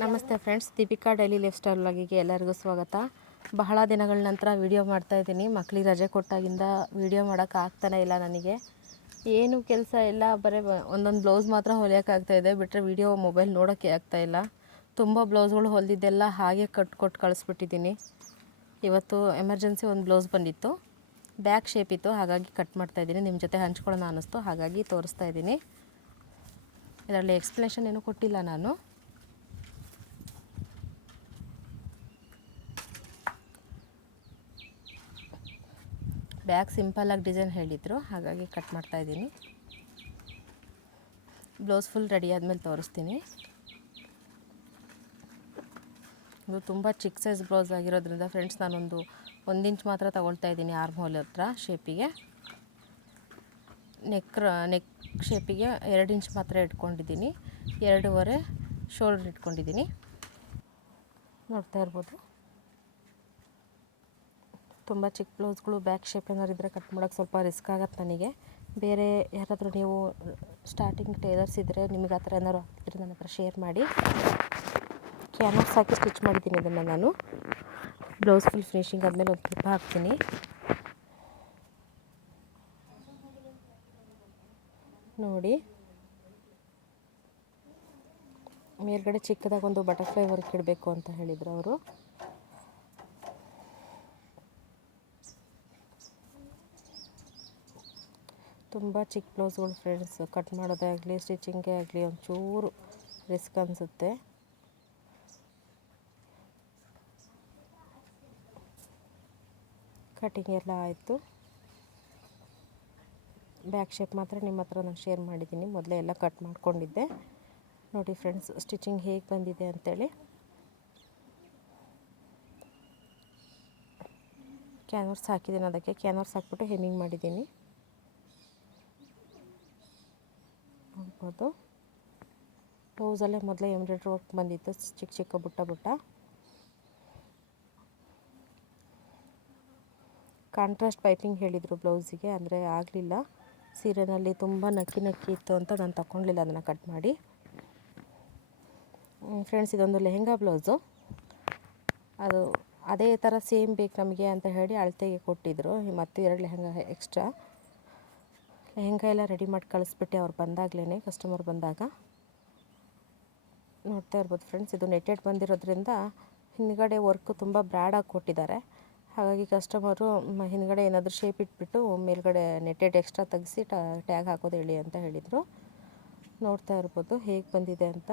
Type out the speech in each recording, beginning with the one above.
ನಮಸ್ತೆ friends, Deepika daily life style ವ್ಲಾಗಿಗೆ ಎಲ್ಲರಿಗೂ ಸ್ವಾಗತ. ಬಹಳ ದಿನಗಳ ನಂತರ ವಿಡಿಯೋ ಮಾಡ್ತಾಯಿದ್ದೀನಿ. ಮಕ್ಕಳಿಗೆ ರಜೆ ಕೊಟ್ಟಾಗಿಂದ ವಿಡಿಯೋ ಮಾಡೋಕ್ಕಾಗ್ತಾನೆ ಇಲ್ಲ. ನನಗೆ ಏನು ಕೆಲಸ ಇಲ್ಲ, ಬರೀ ಒಂದೊಂದು ಬ್ಲೌಸ್ ಮಾತ್ರ ಹೊಲಿಯೋಕ್ಕಾಗ್ತಾಯಿದೆ, ಬಿಟ್ಟರೆ ವಿಡಿಯೋ ಮೊಬೈಲ್ ನೋಡೋಕ್ಕೆ ಆಗ್ತಾಯಿಲ್ಲ. ತುಂಬ ಬ್ಲೌಸ್ಗಳು ಹೊಲಿದಿದ್ದೆಲ್ಲ ಹಾಗೆ ಕೊಟ್ಟು ಕಳಿಸ್ಬಿಟ್ಟಿದ್ದೀನಿ. ಇವತ್ತು ಎಮರ್ಜೆನ್ಸಿ ಒಂದು ಬ್ಲೌಸ್ ಬಂದಿತ್ತು, ಬ್ಯಾಕ್ ಶೇಪ್ ಇತ್ತು, ಹಾಗಾಗಿ ಕಟ್ ಮಾಡ್ತಾಯಿದ್ದೀನಿ. ನಿಮ್ಮ ಜೊತೆ ಹಂಚ್ಕೊಳ್ಳೋಣ ಅನ್ನಿಸ್ತು, ಹಾಗಾಗಿ ತೋರಿಸ್ತಾ ಇದ್ದೀನಿ. ಇದರಲ್ಲಿ ಎಕ್ಸ್ಪ್ಲನೇಷನ್ ಏನೂ ಕೊಟ್ಟಿಲ್ಲ ನಾನು. ಬ್ಯಾಗ್ ಸಿಂಪಲ್ಲಾಗಿ ಡಿಸೈನ್ ಹೇಳಿದರು, ಹಾಗಾಗಿ ಕಟ್ ಮಾಡ್ತಾಯಿದ್ದೀನಿ. ಬ್ಲೌಸ್ ಫುಲ್ ರೆಡಿ ಆದಮೇಲೆ ತೋರಿಸ್ತೀನಿ. ಇದು ತುಂಬ ಚಿಕ್ಕ ಸೈಜ್ ಬ್ಲೌಸ್ ಆಗಿರೋದ್ರಿಂದ ಫ್ರೆಂಡ್ಸ್, ನಾನೊಂದು 1 ಇಂಚ್ ಮಾತ್ರ ತೊಗೊಳ್ತಾ ಇದ್ದೀನಿ ಆರ್ಮ್ ಹೋಲ್ ಹತ್ರ ಶೇಪಿಗೆ. ನೆಕ್ ಶೇಪಿಗೆ 2 ಇಂಚ್ ಮಾತ್ರ ಇಟ್ಕೊಂಡಿದ್ದೀನಿ, 2.5 ಶೋಲ್ಡ್ರ್ ಇಟ್ಕೊಂಡಿದ್ದೀನಿ. ನೋಡ್ತಾ ಇರ್ಬೋದು. ತುಂಬ ಚಿಕ್ಕ ಬ್ಲೌಸ್ಗಳು ಬ್ಯಾಕ್ ಶೇಪ್ ಏನಾದ್ರು ಇದ್ದರೆ ಕಟ್ ಮಾಡೋಕ್ಕೆ ಸ್ವಲ್ಪ ರಿಸ್ಕ್ ಆಗುತ್ತೆ ನನಗೆ. ಬೇರೆ ಯಾರಾದರೂ ನೀವು ಸ್ಟಾರ್ಟಿಂಗ್ ಟೈಲರ್ಸ್ ಇದ್ದರೆ, ನಿಮಗೆ ಆ ಥರ ಏನಾದ್ರು ಆಗ್ತಿದ್ರೆ ನನ್ನ ಹತ್ರ ಶೇರ್ ಮಾಡಿ. ಕ್ಯಾನ್ವಾಸ್ ಹಾಕಿ ಸ್ಟಿಚ್ ಮಾಡಿದ್ದೀನಿ ಇದನ್ನು ನಾನು. ಬ್ಲೌಸ್ ಫುಲ್ ಫಿನಿಶಿಂಗ್ ಆದಮೇಲೆ ಒಂದು ಕ್ಲಿಪ್ ಹಾಕ್ತೀನಿ. ನೋಡಿ, ಮೇಲ್ಗಡೆ ಚಿಕ್ಕದಾಗಿ ಒಂದು ಬಟರ್ಫ್ಲೈ ವರ್ಕ್ ಇಡಬೇಕು ಅಂತ ಹೇಳಿದರು ಅವರು. ತುಂಬ ಚಿಕ್ಕ ಬ್ಲೌಸ್ಗಳು ಫ್ರೆಂಡ್ಸ್, ಕಟ್ ಮಾಡೋದೇ ಆಗಲಿ ಸ್ಟಿಚಿಂಗೇ ಆಗಲಿ ಒಂಚೂರು ರಿಸ್ಕ್ ಅನಿಸುತ್ತೆ. ಕಟಿಂಗ್ ಎಲ್ಲ ಆಯಿತು. ಬ್ಯಾಕ್ ಶೇಪ್ ಮಾತ್ರ ನಿಮ್ಮ ಹತ್ರ ನಾನು ಶೇರ್ ಮಾಡಿದ್ದೀನಿ. ಮೊದಲೇ ಎಲ್ಲ ಕಟ್ ಮಾಡ್ಕೊಂಡಿದ್ದೆ. ನೋಡಿ ಫ್ರೆಂಡ್ಸ್, ಸ್ಟಿಚಿಂಗ್ ಹೇಗೆ ಬಂದಿದೆ ಅಂತೇಳಿ. ಕ್ಯಾನ್ವಾಸ್ ಹಾಕಿದ್ದೀನಿ, ಅದಕ್ಕೆ ಕ್ಯಾನ್ವಾಸ್ ಹಾಕ್ಬಿಟ್ಟು ಹೆಮ್ಮಿಂಗ್ ಮಾಡಿದ್ದೀನಿ. ನೋಡ್ಬೋದು, ಬ್ಲೌಸಲ್ಲೇ ಮೊದಲೇ ಎಂಬ್ರಾಯ್ಡ್ರಿ ವರ್ಕ್ ಬಂದಿತ್ತು, ಚಿಕ್ಕ ಚಿಕ್ಕ ಬುಟ್ಟ. ಕಾಂಟ್ರಾಸ್ಟ್ ಪೈಪಿಂಗ್ ಹೇಳಿದರು ಬ್ಲೌಸಿಗೆ, ಅಂದರೆ ಆಗಲಿಲ್ಲ. ಸೀರೆನಲ್ಲಿ ತುಂಬ ನಕ್ಕಿ ಇತ್ತು ಅಂತ ನಾನು ತಗೊಳ್ಳಿಲ್ಲ ಅದನ್ನು ಕಟ್ ಮಾಡಿ. ಫ್ರೆಂಡ್ಸ್, ಇದೊಂದು ಲೆಹೆಂಗಾ ಬ್ಲೌಸು. ಅದು ಅದೇ ಥರ ಸೇಮ್ ಬೇಕು ನಮಗೆ ಅಂತ ಹೇಳಿ ಅಳತೆಗೆ ಕೊಟ್ಟಿದ್ದರು. ಮತ್ತು 2 ಲೆಹೆಂಗಾ ಎಕ್ಸ್ಟ್ರಾ. ಲೆಹೆಂಗಾ ಎಲ್ಲ ರೆಡಿ ಮಾಡಿ ಕಳಿಸ್ಬಿಟ್ಟೆ ಅವ್ರು ಬಂದಾಗಲೇ, ಕಸ್ಟಮರ್ ಬಂದಾಗ. ನೋಡ್ತಾ ಇರ್ಬೋದು ಫ್ರೆಂಡ್ಸ್, ಇದು ನೆಟ್ಟೆಡ್ ಬಂದಿರೋದ್ರಿಂದ ಹಿಂದ್ಗಡೆ ವರ್ಕು ತುಂಬ ಬ್ರ್ಯಾಡಾಗಿ ಕೊಟ್ಟಿದ್ದಾರೆ. ಹಾಗಾಗಿ ಕಸ್ಟಮರು ಹಿಂದ್ಗಡೆ ಏನಾದರೂ ಶೇಪ್ ಇಟ್ಬಿಟ್ಟು ಮೇಲ್ಗಡೆ ನೆಟ್ಟೆಡ್ ಎಕ್ಸ್ಟ್ರಾ ತೆಗೆಸಿ ಟ್ಯಾಗ್ ಹಾಕೋದು ಹೇಳಿ ಅಂತ ಹೇಳಿದರು. ನೋಡ್ತಾ ಇರ್ಬೋದು ಹೇಗೆ ಬಂದಿದೆ ಅಂತ.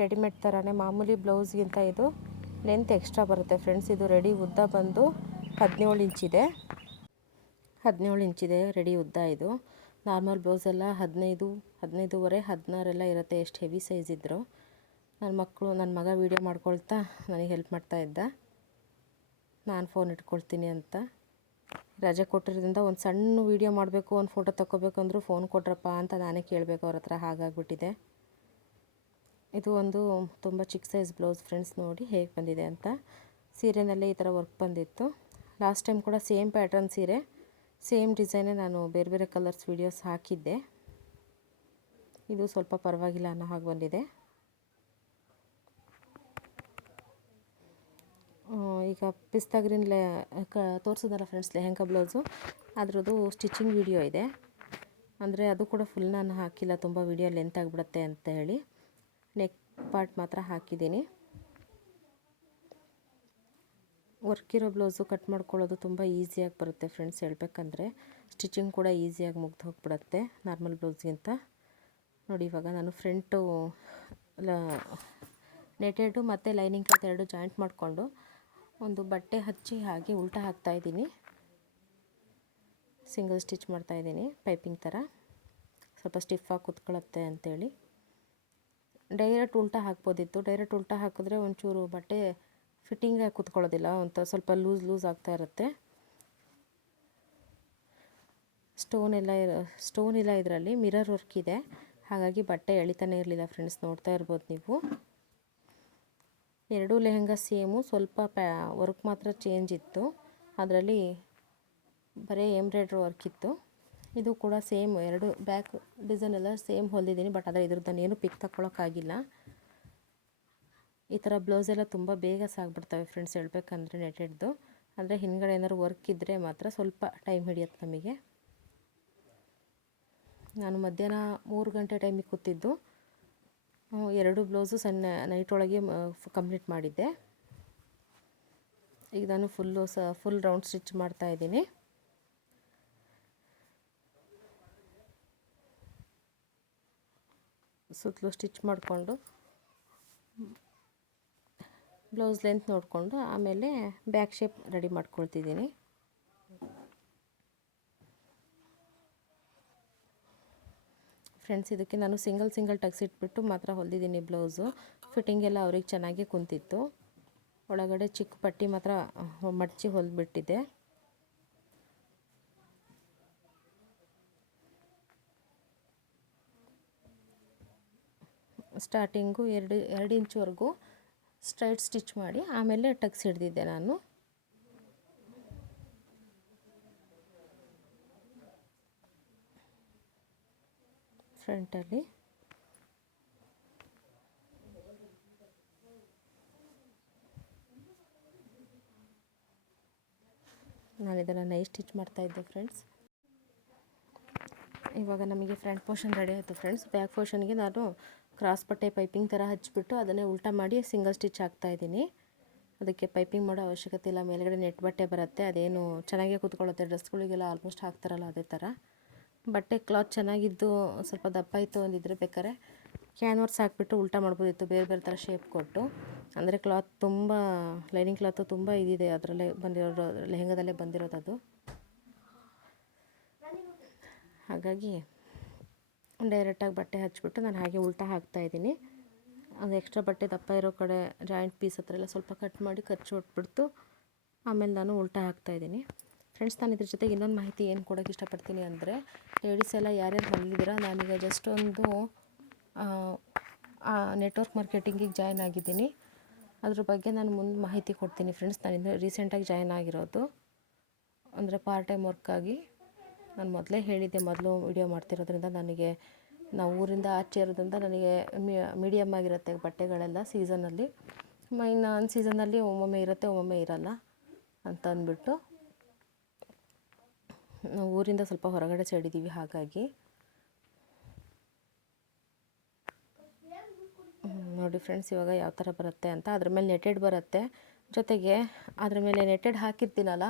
ರೆಡಿಮೇಡ್ ಥರನೇ, ಮಾಮೂಲಿ ಬ್ಲೌಸ್ಗಿಂತ ಇದು ಲೆಂತ್ ಎಕ್ಸ್ಟ್ರಾ ಬರುತ್ತೆ ಫ್ರೆಂಡ್ಸ್. ಇದು ರೆಡಿ ಉದ್ದ ಬಂದು 17 ಇಂಚಿದೆ. 17 ಇಂಚಿದೆ ರೆಡಿ ಉದ್ದ. ಇದು ನಾರ್ಮಲ್ ಬ್ಲೌಸೆಲ್ಲ 15, 15.5, 16 ಎಲ್ಲ ಇರುತ್ತೆ, ಎಷ್ಟು ಹೆವಿ ಸೈಜ್ ಇದ್ದರು. ನನ್ನ ಮಗ ವೀಡಿಯೋ ಮಾಡ್ಕೊಳ್ತಾ ನನಗೆ ಹೆಲ್ಪ್ ಮಾಡ್ತಾಯಿದ್ದ, ನಾನು ಫೋನ್ ಇಟ್ಕೊಳ್ತೀನಿ ಅಂತ. ರಜೆ ಕೊಟ್ಟಿರೋದ್ರಿಂದ ಒಂದು ಸಣ್ಣ ವೀಡಿಯೋ ಮಾಡಬೇಕು, ಒಂದು ಫೋಟೋ ತಗೋಬೇಕು ಅಂದರೂ ಫೋನ್ ಕೊಟ್ರಪ್ಪ ಅಂತ ನಾನೇ ಕೇಳಬೇಕು ಅವ್ರ ಹತ್ರ, ಹಾಗಾಗ್ಬಿಟ್ಟಿದೆ. ಇದು ಒಂದು ತುಂಬ ಚಿಕ್ಕ ಸೈಜ್ ಬ್ಲೌಸ್ ಫ್ರೆಂಡ್ಸ್. ನೋಡಿ ಹೇಗೆ ಬಂದಿದೆ ಅಂತ. ಸೀರೆನಲ್ಲೇ ಈ ಥರ ವರ್ಕ್ ಬಂದಿತ್ತು. ಲಾಸ್ಟ್ ಟೈಮ್ ಕೂಡ ಸೇಮ್ ಪ್ಯಾಟರ್ನ್ ಸೀರೆ, ಸೇಮ್ ಡಿಸೈನೇ ನಾನು ಬೇರೆ ಕಲರ್ಸ್ ವೀಡಿಯೋಸ್ ಹಾಕಿದ್ದೆ. ಇದು ಸ್ವಲ್ಪ ಪರವಾಗಿಲ್ಲ ಅನ್ನೋ ಹಾಗೆ ಬಂದಿದೆ. ಈಗ ಪಿಸ್ತಾ ಗ್ರೀನ್ ತೋರಿಸಿದಲ್ಲ ಫ್ರೆಂಡ್ಸ್ ಲೆಹೆಂಗಾ ಬ್ಲೌಸು, ಅದರದ್ದು ಸ್ಟಿಚಿಂಗ್ ವಿಡಿಯೋ ಇದೆ. ಅಂದರೆ ಅದು ಕೂಡ ಫುಲ್ ನಾನು ಹಾಕಿಲ್ಲ, ತುಂಬ ವಿಡಿಯೋ ಲೆಂತ್ ಆಗಿಬಿಡುತ್ತೆ ಅಂತ ಹೇಳಿ ನೆಕ್ ಪಾರ್ಟ್ ಮಾತ್ರ ಹಾಕಿದ್ದೀನಿ. ವರ್ಕ್ ಇರೋ ಬ್ಲೌಸು ಕಟ್ ಮಾಡ್ಕೊಳ್ಳೋದು ತುಂಬ ಈಸಿಯಾಗಿ ಬರುತ್ತೆ ಫ್ರೆಂಡ್ಸ್. ಹೇಳ್ಬೇಕಂದ್ರೆ ಸ್ಟಿಚಿಂಗ್ ಕೂಡ ಈಸಿಯಾಗಿ ಮುಗ್ದು ಹೋಗ್ಬಿಡುತ್ತೆ ನಾರ್ಮಲ್ ಬ್ಲೌಸ್ಗಿಂತ. ನೋಡಿ, ಇವಾಗ ನಾನು ಫ್ರಂಟು ನೆಟೆಡು ಮತ್ತು ಲೈನಿಂಗ್ ಕ್ಲಾತ್ 2 ಜಾಯಿಂಟ್ ಮಾಡಿಕೊಂಡು ಒಂದು ಬಟ್ಟೆ ಹಚ್ಚಿ ಹಾಗೆ ಉಲ್ಟಾ ಹಾಕ್ತಾಯಿದ್ದೀನಿ. ಸಿಂಗಲ್ ಸ್ಟಿಚ್ ಮಾಡ್ತಾಯಿದ್ದೀನಿ ಪೈಪಿಂಗ್ ಥರ, ಸ್ವಲ್ಪ ಸ್ಟಿಫಾಗಿ ಕುತ್ಕೊಳ್ಳುತ್ತೆ ಅಂಥೇಳಿ. ಡೈರೆಕ್ಟ್ ಉಲ್ಟಾ ಹಾಕ್ಬೋದಿತ್ತು. ಡೈರೆಕ್ಟ್ ಉಲ್ಟಾ ಹಾಕಿದ್ರೆ ಒಂಚೂರು ಬಟ್ಟೆ ಫಿಟ್ಟಿಂಗಾಗಿ ಕುತ್ಕೊಳ್ಳೋದಿಲ್ಲ, ಸ್ವಲ್ಪ ಲೂಸ್ ಆಗ್ತಾ ಇರುತ್ತೆ. ಸ್ಟೋನ್ ಇಲ್ಲ ಇದರಲ್ಲಿ, ಮಿರರ್ ವರ್ಕ್ ಇದೆ, ಹಾಗಾಗಿ ಬಟ್ಟೆ ಎಳಿತಾನೆ ಇರಲಿಲ್ಲ ಫ್ರೆಂಡ್ಸ್. ನೋಡ್ತಾ ಇರ್ಬೋದು ನೀವು. 2 ಲೆಹೆಂಗಾ ಸೇಮು, ಸ್ವಲ್ಪ ವರ್ಕ್ ಮಾತ್ರ ಚೇಂಜ್ ಇತ್ತು. ಅದರಲ್ಲಿ ಬರೀ ಎಂಬ್ರಾಯ್ಡ್ರಿ ವರ್ಕ್ ಇತ್ತು. ಇದು ಕೂಡ ಸೇಮ್ ಎರಡು ಬ್ಯಾಕ್ ಡಿಸೈನ್ ಎಲ್ಲ ಸೇಮ್ ಹೊಲಿದ್ದೀನಿ. ಬಟ್ ಆದರೆ ಇದ್ರದ್ದು ನಾನು ಏನು ಪಿಕ್ ತಗೊಳಕ್ಕಾಗಿಲ್ಲ. ಈ ಥರ ಬ್ಲೌಸ್ ಎಲ್ಲ ತುಂಬ ಬೇಗ ಸಾಗ್ಬಿಡ್ತವೆ ಫ್ರೆಂಡ್ಸ್ ಹೇಳ್ಬೇಕಂದ್ರೆ ನೆಟೆಡ್ದು. ಅಂದರೆ ಹಿಂದ್ಗಡೆ ಏನಾದ್ರು ವರ್ಕ್ ಇದ್ದರೆ ಮಾತ್ರ ಸ್ವಲ್ಪ ಟೈಮ್ ಹಿಡಿಯುತ್ತೆ ನಮಗೆ. ನಾನು ಮಧ್ಯಾಹ್ನ 3 ಗಂಟೆ ಟೈಮಿಗೆ ಕೂತಿದ್ದು. 2 ಬ್ಲೌಸು ನೈಟ್ ಒಳಗೆ ಕಂಪ್ಲೀಟ್ ಮಾಡಿದ್ದೆ. ಈಗ ನಾನು ಫುಲ್ ರೌಂಡ್ ಸ್ಟಿಚ್ ಮಾಡ್ತಾಯಿದ್ದೀನಿ. ಸುತ್ತಲೂ ಸ್ಟಿಚ್ ಮಾಡಿಕೊಂಡು ಬ್ಲೌಸ್ ಲೆಂತ್ ನೋಡಿಕೊಂಡು ಆಮೇಲೆ ಬ್ಯಾಕ್ ಶೇಪ್ ರೆಡಿ ಮಾಡ್ಕೊಳ್ತಿದ್ದೀನಿ. ಫ್ರೆಂಡ್ಸ್ ಇದಕ್ಕೆ ನಾನು ಸಿಂಗಲ್ ಟಕ್ಸಿಟ್ಬಿಟ್ಟು ಮಾತ್ರ ಹೊಲಿದಿದ್ದೀನಿ ಬ್ಲೌಸು. ಫಿಟ್ಟಿಂಗ್ ಎಲ್ಲ ಅವ್ರಿಗೆ ಚೆನ್ನಾಗಿ ಕುಂತಿತ್ತು. ಒಳಗಡೆ ಚಿಕ್ಕ ಪಟ್ಟಿ ಮಾತ್ರ ಮಡಚಿ ಹೊಲಿಬಿಟ್ಟಿದ್ದೆ. ಸ್ಟಾರ್ಟಿಂಗು 2 ಇಂಚ್ವರೆಗೂ ಸ್ಟ್ರೈಟ್ ಸ್ಟಿಚ್ ಮಾಡಿ ಆಮೇಲೆ ಟಕ್ಸ್ ಹಿಡ್ದಿದ್ದೆ ನಾನು. ಫ್ರಂಟಲ್ಲಿ ನಾನು ಇದನ್ನು ನೈಸ್ ಸ್ಟಿಚ್ ಮಾಡ್ತಾಯಿದ್ದೆ ಫ್ರೆಂಡ್ಸ್. ಇವಾಗ ನಮಗೆ ಫ್ರಂಟ್ ಪೋರ್ಷನ್ ರೆಡಿ ಆಯಿತು ಫ್ರೆಂಡ್ಸ್. ಬ್ಯಾಕ್ ಪೋರ್ಷನ್ಗೆ ನಾನು ಕ್ರಾಸ್ ಬಟ್ಟೆ ಪೈಪಿಂಗ್ ಥರ ಹಚ್ಚಿಬಿಟ್ಟು ಅದನ್ನೇ ಉಲ್ಟಾ ಮಾಡಿ ಸಿಂಗಲ್ ಸ್ಟಿಚ್ ಹಾಕ್ತಾಯಿದ್ದೀನಿ. ಅದಕ್ಕೆ ಪೈಪಿಂಗ್ ಮಾಡೋ ಅವಶ್ಯಕತೆ ಇಲ್ಲ. ಮೇಲ್ಗಡೆ ನೆಟ್ ಬಟ್ಟೆ ಬರುತ್ತೆ, ಅದೇನು ಚೆನ್ನಾಗೇ ಕೂತ್ಕೊಳ್ಳುತ್ತೆ. ಡ್ರೆಸ್ಗಳಿಗೆಲ್ಲ ಆಲ್ಮೋಸ್ಟ್ ಹಾಕ್ತಾರಲ್ಲ ಅದೇ ಥರ. ಬಟ್ಟೆ ಕ್ಲಾತ್ ಚೆನ್ನಾಗಿದ್ದು ಸ್ವಲ್ಪ ದಪ್ಪ ಇತ್ತು ಅಂದಿದ್ರೆ ಬೇಕಾದ್ರೆ ಕ್ಯಾನ್ವರ್ಸ್ ಹಾಕ್ಬಿಟ್ಟು ಉಲ್ಟಾ ಮಾಡ್ಬೋದಿತ್ತು, ಬೇರೆ ಬೇರೆ ಥರ ಶೇಪ್ ಕೊಟ್ಟು. ಅಂದರೆ ಕ್ಲಾತ್ ತುಂಬ ಲೈನಿಂಗ್ ಕ್ಲಾತು ತುಂಬ ಇದಿದೆ, ಅದರಲ್ಲೇ ಬಂದಿರೋ ಲೆಹಂಗಾದಲ್ಲೇ ಬಂದಿರೋದು ಅದು. ಹಾಗಾಗಿ ಡೈರೆಕ್ಟಾಗಿ ಬಟ್ಟೆ ಹಚ್ಬಿಟ್ಟು ನಾನು ಹಾಗೆ ಉಲ್ಟಾ ಹಾಕ್ತಾಯಿದ್ದೀನಿ. ಅದು ಎಕ್ಸ್ಟ್ರಾ ಬಟ್ಟೆ ದಪ್ಪ ಇರೋ ಕಡೆ ಜಾಯಿಂಟ್ ಪೀಸ್ ಹತ್ರ ಎಲ್ಲ ಸ್ವಲ್ಪ ಕಟ್ ಮಾಡಿ ಖರ್ಚು ಹೊಟ್ಬಿಡ್ತು ಆಮೇಲೆ ನಾನು ಉಲ್ಟಾ ಹಾಕ್ತಾಯಿದ್ದೀನಿ. ಫ್ರೆಂಡ್ಸ್, ನಾನು ಇದ್ರ ಜೊತೆಗೆ ಇನ್ನೊಂದು ಮಾಹಿತಿ ಏನು ಕೊಡೋಕ್ಕೆ ಇಷ್ಟಪಡ್ತೀನಿ ಅಂದರೆ, ಲೇಡೀಸ್ ಎಲ್ಲ ಯಾರ್ಯಾರು ಹೊಲಿದಿದ್ದೀರಾ, ನಾನೀಗ ಜಸ್ಟ್ ಒಂದು ನೆಟ್ವರ್ಕ್ ಮಾರ್ಕೆಟಿಂಗಿಗೆ ಜಾಯ್ನ್ ಆಗಿದ್ದೀನಿ. ಅದ್ರ ಬಗ್ಗೆ ನಾನು ಮುಂದೆ ಮಾಹಿತಿ ಕೊಡ್ತೀನಿ ಫ್ರೆಂಡ್ಸ್. ನಾನು ರೀಸೆಂಟಾಗಿ ಜಾಯ್ನ್ ಆಗಿರೋದು, ಅಂದರೆ ಪಾರ್ಟ್ ಟೈಮ್ ವರ್ಕಾಗಿ. ನಾನು ಮೊದಲೇ ಹೇಳಿದ್ದೆ, ಮೊದಲು ವಿಡಿಯೋ ಮಾಡ್ತಿರೋದ್ರಿಂದ ನನಗೆ ನಾವು ಊರಿಂದ ಆಚೆ ಇರೋದ್ರಿಂದ ನನಗೆ ಮೀಡಿಯಮ್ ಆಗಿರುತ್ತೆ ಬಟ್ಟೆಗಳೆಲ್ಲ ಸೀಸನಲ್ಲಿ. ಇನ್ನು ಅನ್ ಸೀಸನಲ್ಲಿ ಒಮ್ಮೊಮ್ಮೆ ಇರುತ್ತೆ, ಒಮ್ಮೊಮ್ಮೆ ಇರಲ್ಲ ಅಂತ ಅಂದ್ಬಿಟ್ಟು ನಾವು ಊರಿಂದ ಸ್ವಲ್ಪ ಹೊರಗಡೆ ಸೈಡ್ ಇದ್ದೀವಿ. ಹಾಗಾಗಿ ನೋಡಿ ಫ್ರೆಂಡ್ಸ್, ಇವಾಗ ಯಾವ ಥರ ಬರುತ್ತೆ ಅಂತ. ಅದ್ರ ಮೇಲೆ ನೆಟೆಡ್ ಬರುತ್ತೆ, ಜೊತೆಗೆ ಅದ್ರ ಮೇಲೆ ನೆಟೆಡ್ ಹಾಕಿರ್ತೀನಲ್ಲ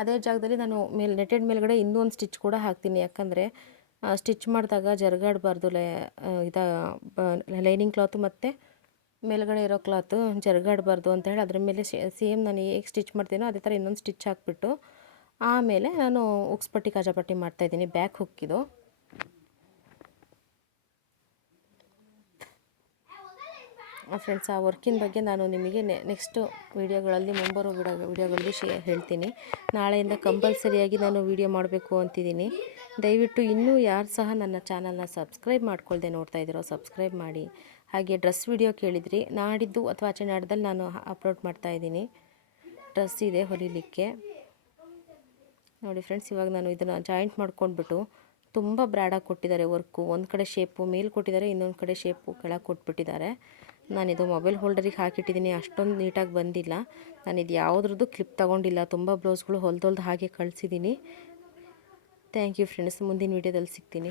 ಅದೇ ಜಾಗದಲ್ಲಿ ನಾನು ನೆಟೆಡ್ ಮೇಲ್ಗಡೆ ಇನ್ನೊಂದು ಸ್ಟಿಚ್ ಕೂಡ ಹಾಕ್ತೀನಿ. ಯಾಕಂದರೆ ಸ್ಟಿಚ್ ಮಾಡಿದಾಗ ಜರುಗಾಡಬಾರ್ದು, ಲೈನಿಂಗ್ ಕ್ಲಾತು ಮತ್ತು ಮೇಲ್ಗಡೆ ಇರೋ ಕ್ಲಾತು ಜರುಗಾಡಬಾರ್ದು ಅಂತ ಹೇಳಿ ಅದ್ರ ಮೇಲೆ ಸೇಮ್ ನಾನು ಹೇಗೆ ಸ್ಟಿಚ್ ಮಾಡ್ತೀನೋ ಅದೇ ಥರ ಇನ್ನೊಂದು ಸ್ಟಿಚ್ ಹಾಕ್ಬಿಟ್ಟು ಆಮೇಲೆ ನಾನು ಉಕ್ಸ್ಪಟ್ಟಿ ಕಾಜಾಪಟ್ಟಿ ಮಾಡ್ತಾಯಿದ್ದೀನಿ. ಬ್ಯಾಕ್ ಹುಕ್ಕಿದು. ಫ್ರೆಂಡ್ಸ್, ಆ ವರ್ಕಿನ ಬಗ್ಗೆ ನಾನು ನಿಮಗೆ ನೆಕ್ಸ್ಟು ವೀಡಿಯೋಗಳಲ್ಲಿ ಮುಂಬರೋ ವೀಡಿಯೋಗಳಲ್ಲಿ ಹೇಳ್ತೀನಿ. ನಾಳೆಯಿಂದ ಕಂಪಲ್ಸರಿಯಾಗಿ ನಾನು ವೀಡಿಯೋ ಮಾಡಬೇಕು ಅಂತಿದ್ದೀನಿ. ದಯವಿಟ್ಟು ಇನ್ನೂ ಯಾರು ಸಹ ನನ್ನ ಚಾನಲ್ನ ಸಬ್ಸ್ಕ್ರೈಬ್ ಮಾಡ್ಕೊಳ್ದೆ ನೋಡ್ತಾ ಇದ್ದೀರೋ ಸಬ್ಸ್ಕ್ರೈಬ್ ಮಾಡಿ. ಹಾಗೆ ಡ್ರೆಸ್ ವೀಡಿಯೋ ಕೇಳಿದ್ರಿ, ನಾಡಿದ್ದು ಅಥವಾ ಆಚೆ ನಾಡ್ದಲ್ಲಿ ನಾನು ಅಪ್ಲೋಡ್ ಮಾಡ್ತಾಯಿದ್ದೀನಿ. ಡ್ರೆಸ್ ಇದೆ ಹೊಲಿಲಿಕ್ಕೆ. ನೋಡಿ ಫ್ರೆಂಡ್ಸ್, ಇವಾಗ ನಾನು ಇದನ್ನು ಜಾಯಿಂಟ್ ಮಾಡ್ಕೊಂಡ್ಬಿಟ್ಟು ತುಂಬ ಬ್ರಾಡಾಗಿ ಕೊಟ್ಟಿದ್ದಾರೆ ವರ್ಕು. ಒಂದು ಕಡೆ ಶೇಪು ಮೇಲೆ ಕೊಟ್ಟಿದ್ದಾರೆ, ಇನ್ನೊಂದು ಕಡೆ ಶೇಪು ಕೆಳಗೆ ಕೊಟ್ಬಿಟ್ಟಿದ್ದಾರೆ. ನಾನಿದು ಮೊಬೈಲ್ ಹೋಲ್ಡರಿಗೆ ಹಾಕಿಟ್ಟಿದ್ದೀನಿ, ಅಷ್ಟೊಂದು ನೀಟಾಗಿ ಬಂದಿಲ್ಲ. ನಾನಿದು ಯಾವುದ್ರದ್ದು ಕ್ಲಿಪ್ ತೊಗೊಂಡಿಲ್ಲ, ತುಂಬ ಬ್ಲೌಸ್ಗಳು ಹೊಲ್ದೊಲ್ದು ಹಾಗೆ ಕಳಿಸಿದ್ದೀನಿ. ಥ್ಯಾಂಕ್ ಯು ಫ್ರೆಂಡ್ಸ್, ಮುಂದಿನ ವೀಡಿಯೋದಲ್ಲಿ ಸಿಗ್ತೀನಿ.